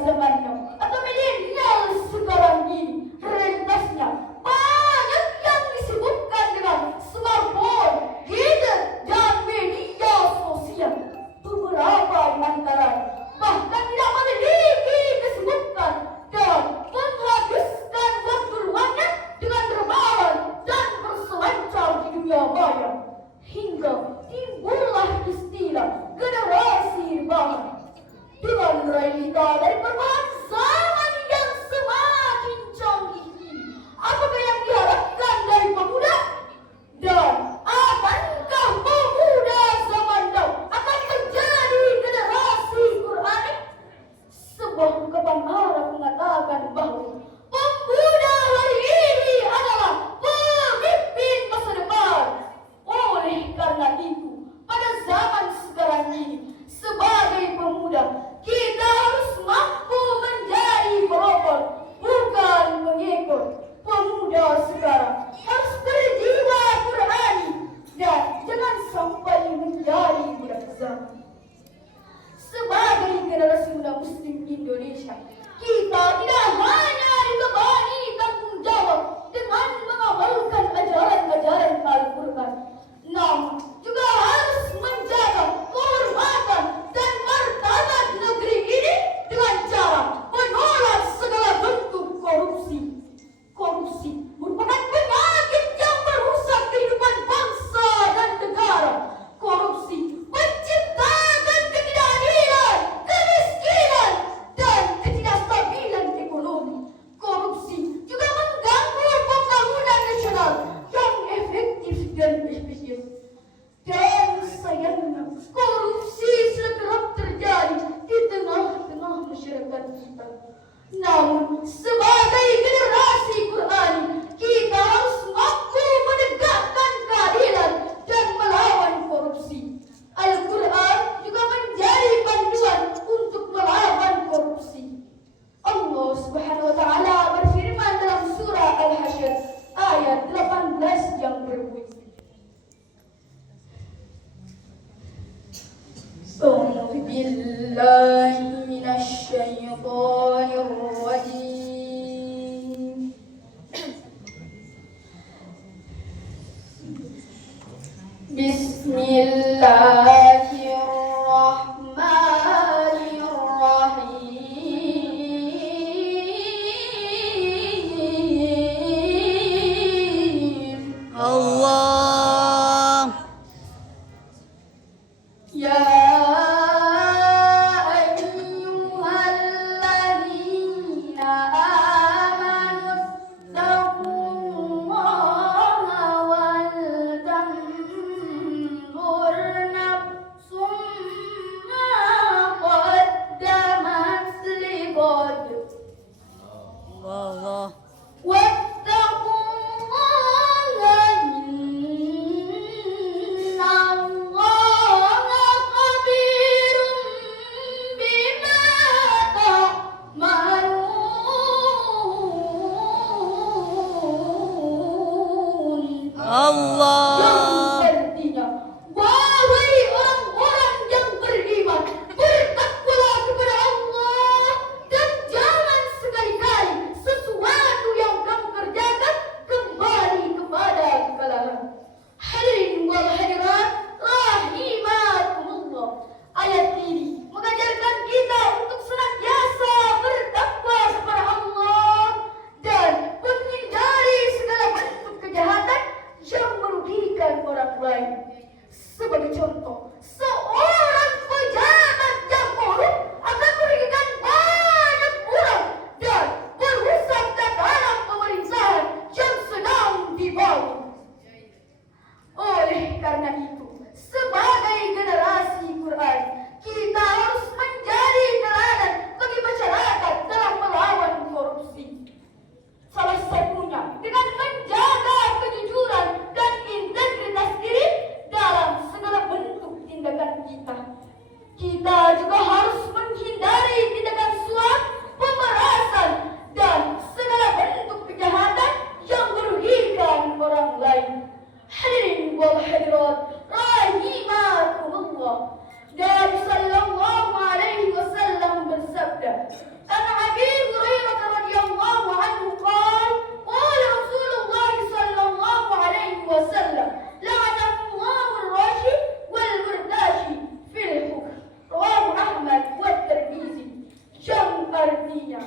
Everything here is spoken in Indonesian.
zamannya atau milenial sekarang ini, realitasnya banyak yang disebutkan dengan smartphone, gadget, dan media sosial. Beberapa di antaranya bahkan tidak memiliki kesibukan dan menghabiskan waktu luangnya dengan bermain dan berselancar di dunia maya, hingga timbullah istilah generasi rebahan. Dengan realita dari perubahan zaman yang semakin canggih ini, apakah yang diharapkan dari pemuda? Dan akankah pemuda zaman now akan menjadi generasi Qurani? Sebuah ungkapan Arab mengatakan bahwa pemuda hari ini adalah pemimpin masa depan. Oleh karena itu, pada zaman sekarang ini, sebagai pemuda, kita harus mampu menjadi pelopor, bukan mengikut. Pemuda sekarang harus berjiwa Qurani dan jangan sampai menjadi budak zaman. Sebagai generasi muda Muslim Indonesia, kita tidak hanya dibebani tanggung jawab dengan mengamalkan ajaran-ajaran Al-Quran, namun juga harus menjaga kehormatan dan martabat negeri ini dengan cara menolak segala bentuk korupsi. Korupsi merupakan penyakit yang merusak kehidupan bangsa dan negara. Korupsi menciptakan ketidakadilan, kemiskinan, dan ketidakstabilan ekonomi. Korupsi juga mengganggu pembangunan nasional yang efektif dan efisien. Dan sayangnya, korupsi sudah kerap terjadi di tengah-tengah masyarakat kita. Namun, sebagai generasi Qurani, kita harus mampu menegakkan keadilan dan melawan korupsi. Al-Quran juga menjadi panduan untuk melawan korupsi. Allah Subhanahu wa Ta'ala berfirman dalam surah Al-Hasyr ayat 18 yang berbunyi, أعوذ بالله من الشيطان الرجيم بسم الله الرحمن الرحيم Allah. يا artinya